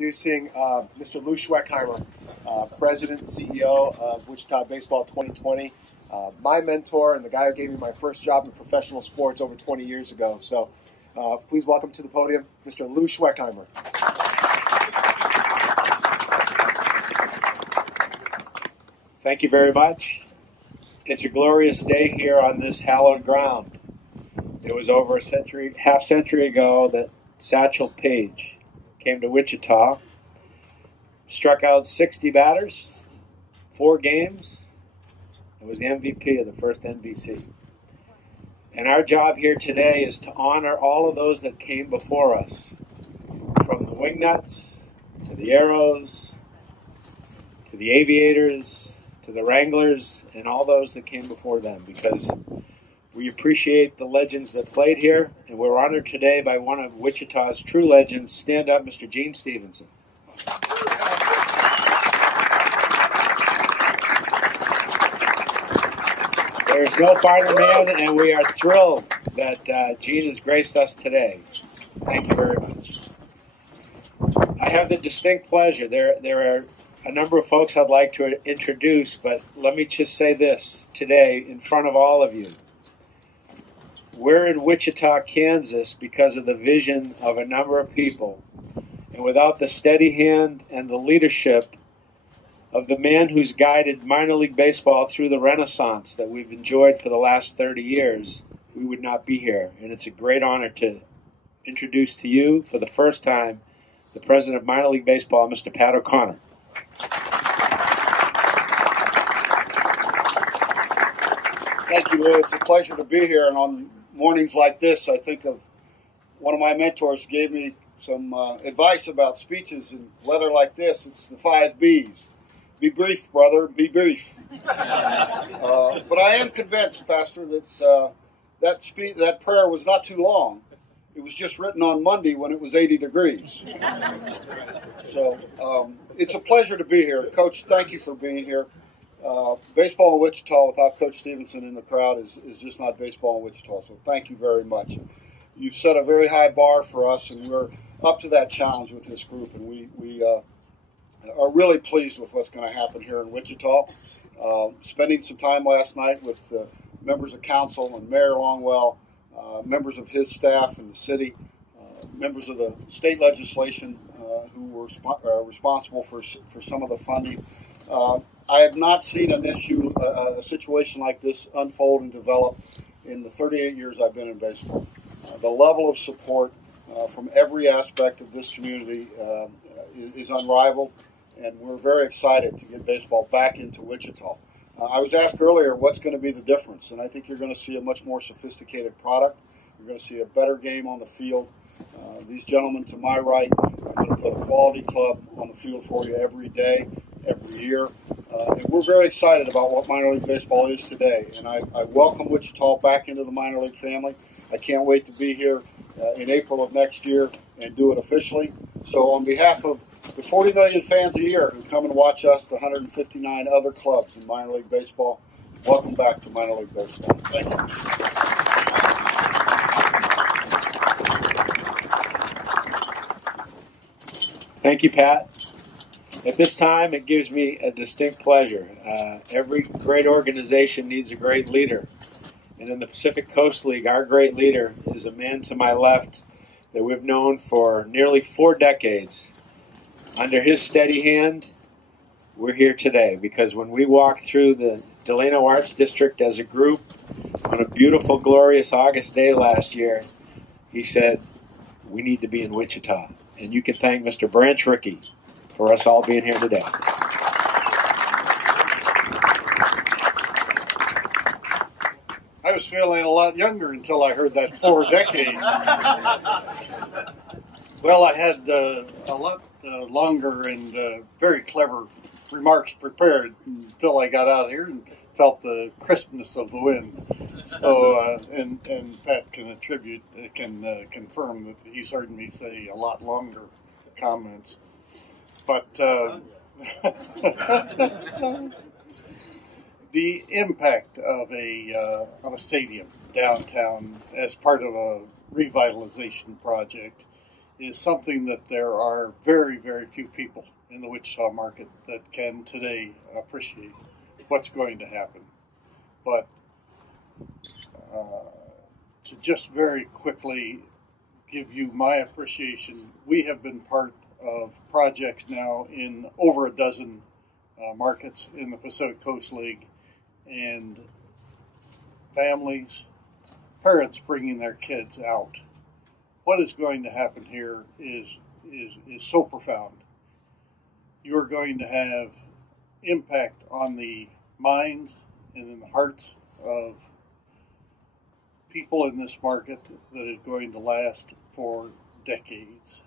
introducing Mr. Lou Schweckheimer, President and CEO of Wichita Baseball 2020. My mentor and the guy who gave me my first job in professional sports over 20 years ago. So please welcome to the podium, Mr. Lou Schweckheimer. Thank you very much. It's a glorious day here on this hallowed ground. It was over a half century ago that Satchel Paige came to Wichita, struck out 60 batters, 4 games, and was the MVP of the first NBC. And our job here today is to honor all of those that came before us, from the Wingnuts to the Arrows to the Aviators to the Wranglers and all those that came before them, because we appreciate the legends that played here, and we're honored today by one of Wichita's true legends. Stand up, Mr. Gene Stevenson. There's no finer man, and we are thrilled that Gene has graced us today. Thank you very much. I have the distinct pleasure. There are a number of folks I'd like to introduce, but let me just say this today in front of all of you. We're in Wichita, Kansas because of the vision of a number of people. And without the steady hand and the leadership of the man who's guided minor league baseball through the renaissance that we've enjoyed for the last 30 years, we would not be here. And it's a great honor to introduce to you for the first time the president of minor league baseball, Mr. Pat O'Connor. Thank you, Lou. It's a pleasure to be here. And on mornings like this, I think of one of my mentors gave me some advice about speeches in weather like this. It's the 5 B's. Be brief, brother. Be brief. But I am convinced, Pastor, that that prayer was not too long. It was just written on Monday when it was 80 degrees. So it's a pleasure to be here. Coach, thank you for being here. Baseball in Wichita without Coach Stevenson in the crowd is just not baseball in Wichita, so thank you very much. You've set a very high bar for us, and we're up to that challenge with this group, and we are really pleased with what's going to happen here in Wichita. Spending some time last night with members of council and Mayor Longwell, members of his staff in the city, members of the state legislation who were responsible for some of the funding. I have not seen an issue, a situation like this unfold and develop in the 38 years I've been in baseball. The level of support from every aspect of this community is unrivaled, and we're very excited to get baseball back into Wichita. I was asked earlier what's going to be the difference, and I think you're going to see a much more sophisticated product. You're going to see a better game on the field. These gentlemen to my right are going to put a quality club on the field for you every day, every year. And we're very excited about what minor league baseball is today. And I welcome Wichita back into the minor league family. I can't wait to be here in April of next year and do it officially. So on behalf of the 40 million fans a year who come and watch us, the 159 other clubs in minor league baseball, welcome back to minor league baseball. Thank you. Thank you, Pat. At this time, it gives me a distinct pleasure. Every great organization needs a great leader. And in the Pacific Coast League, our great leader is a man to my left that we've known for nearly 4 decades. Under his steady hand, we're here today, because when we walked through the Delano Arts District as a group on a beautiful, glorious August day last year, he said, we need to be in Wichita. And you can thank Mr. Branch Rickey for us all being here today. I was feeling a lot younger until I heard that 4 decades. Well, I had a lot longer and very clever remarks prepared until I got out here and felt the crispness of the wind. So, and Pat can confirm that he's heard me say a lot longer comments. But the impact of a stadium downtown as part of a revitalization project is something that there are very, very few people in the Wichita market that can today appreciate what's going to happen. But to just very quickly give you my appreciation, we have been part of projects now in over a dozen markets in the Pacific Coast League, and families, parents bringing their kids out. What is going to happen here is so profound. You're going to have impact on the minds and in the hearts of people in this market that is going to last for decades,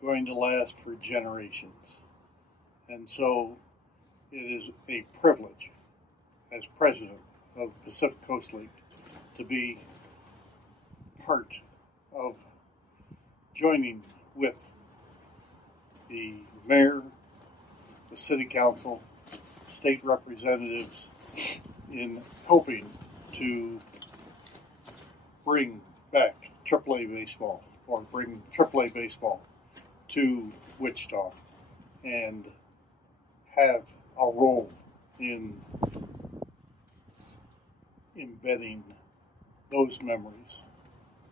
going to last for generations. And so it is a privilege as president of the Pacific Coast League to be part of joining with the mayor, the city council, state representatives in hoping to bring back AAA baseball, or bring AAA baseball to Wichita and have a role in embedding those memories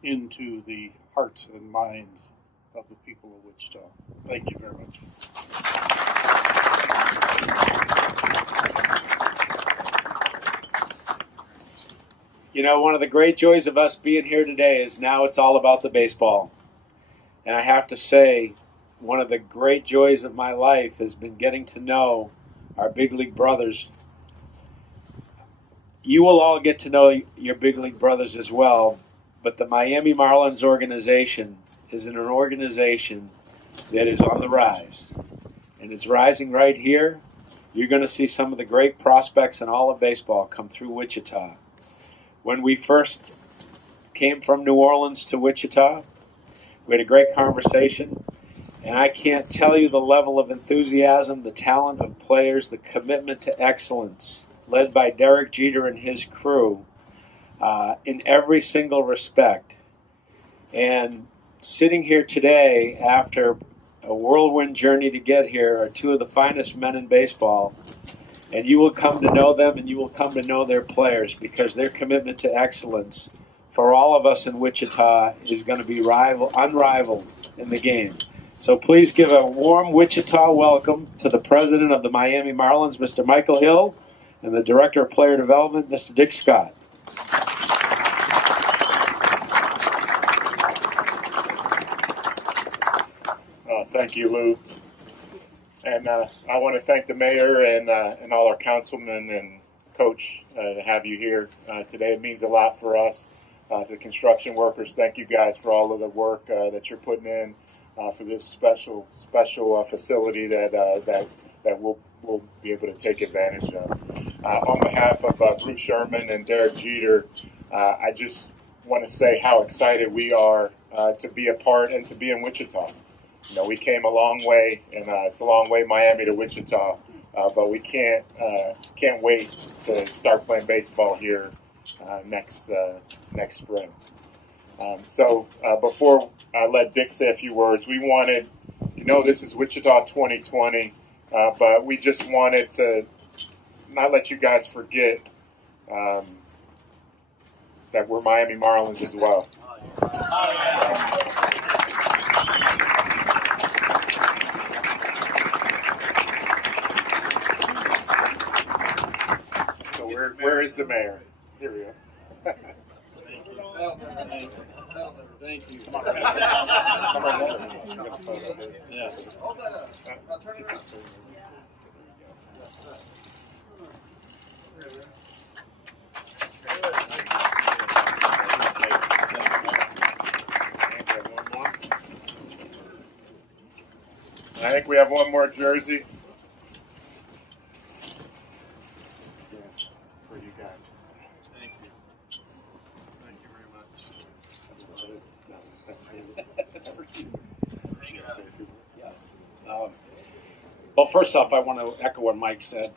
into the hearts and minds of the people of Wichita. Thank you very much. You know, one of the great joys of us being here today is now it's all about the baseball. And I have to say, one of the great joys of my life has been getting to know our big league brothers. You will all get to know your big league brothers as well, but the Miami Marlins organization is an organization that is on the rise. And it's rising right here. You're going to see some of the great prospects in all of baseball come through Wichita. When we first came from New Orleans to Wichita, we had a great conversation, and I can't tell you the level of enthusiasm, the talent of players, the commitment to excellence, led by Derek Jeter and his crew, in every single respect. And sitting here today after a whirlwind journey to get here are two of the finest men in baseball. And you will come to know them, and you will come to know their players, because their commitment to excellence for all of us in Wichita is going to be unrivaled in the game. So please give a warm Wichita welcome to the president of the Miami Marlins, Mr. Michael Hill, and the director of player development, Mr. Dick Scott. Thank you, Lou. And I want to thank the mayor and all our councilmen and coach to have you here today. It means a lot for us, the construction workers. Thank you guys for all of the work that you're putting in for this special facility that we'll be able to take advantage of. On behalf of Bruce Sherman and Derek Jeter, I just want to say how excited we are to be a part and to be in Wichita. You know, we came a long way, and it's a long way, Miami to Wichita, but we can't wait to start playing baseball here next spring. So before I let Dick say a few words, we wanted, you know, this is Wichita 2020, but we just wanted to not let you guys forget that we're Miami Marlins as well. Where is the mayor? Here we go. Thank you. Come on. Yes. Hold that up. I'll turn it around. I think we have one more jersey. For you guys. Thank you. Thank you very much. That's for you. Well, first off, I want to echo what Mike said.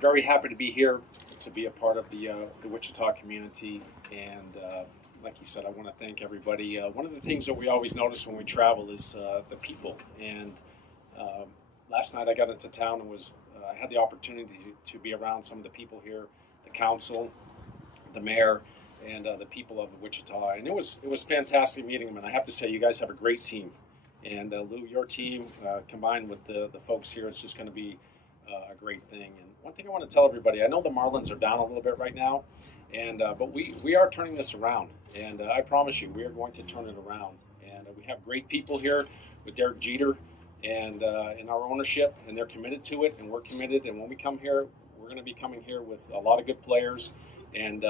Very happy to be here, to be a part of the Wichita community, and like you said, I want to thank everybody. One of the things that we always notice when we travel is the people. And last night I got into town and I had the opportunity to be around some of the people here, the council, the mayor, and the people of Wichita. And it was fantastic meeting them. And I have to say, you guys have a great team. And Lou, your team, combined with the folks here, it's just going to be a great thing. And one thing I want to tell everybody, I know the Marlins are down a little bit right now, and but we are turning this around. And I promise you, we are going to turn it around. And we have great people here with Derek Jeter and in our ownership, and they're committed to it, and we're committed. And when we come here, we're going to be coming here with a lot of good players. And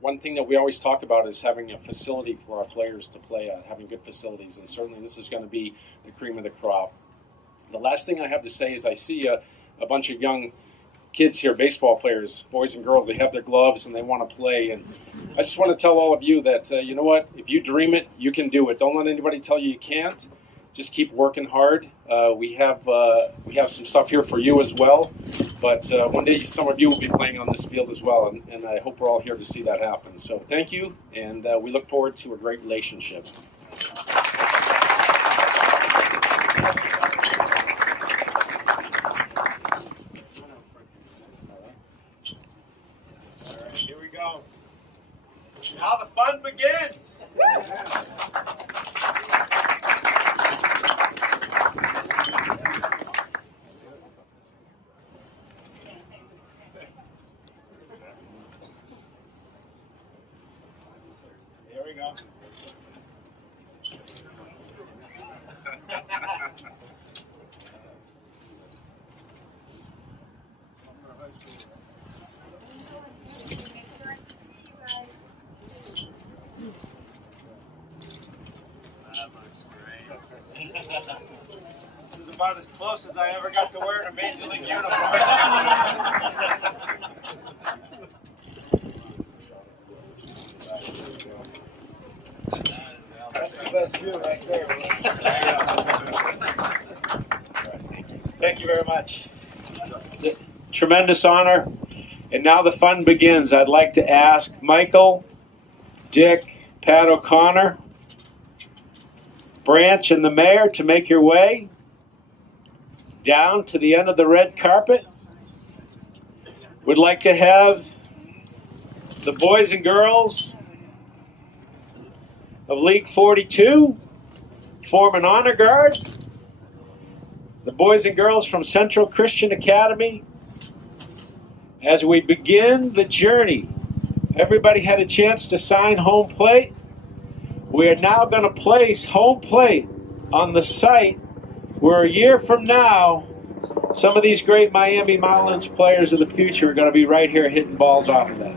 one thing that we always talk about is having a facility for our players to play at, having good facilities. And certainly this is going to be the cream of the crop. The last thing I have to say is I see a bunch of young kids here, baseball players, boys and girls. They have their gloves and they want to play. And I just want to tell all of you that, you know what, if you dream it, you can do it. Don't let anybody tell you you can't. Just keep working hard. We have some stuff here for you as well. But one day some of you will be playing on this field as well, and I hope we're all here to see that happen. So thank you, and we look forward to a great relationship. All right, here we go. Now the fun begins. Here we go. This is about as close as I ever got to wearing a Major League uniform. That's the best view right there. Thank you very much. Tremendous honor. And now the fun begins. I'd like to ask Michael, Dick, Pat O'Connor, Branch, and the mayor to make your way down to the end of the red carpet. Would like to have the boys and girls of League 42 form an honor guard. The boys and girls from Central Christian Academy, as we begin the journey. Everybody had a chance to sign home plate. We are now going to place home plate on the site where a year from now, some of these great Miami Marlins players of the future are going to be right here hitting balls off of that.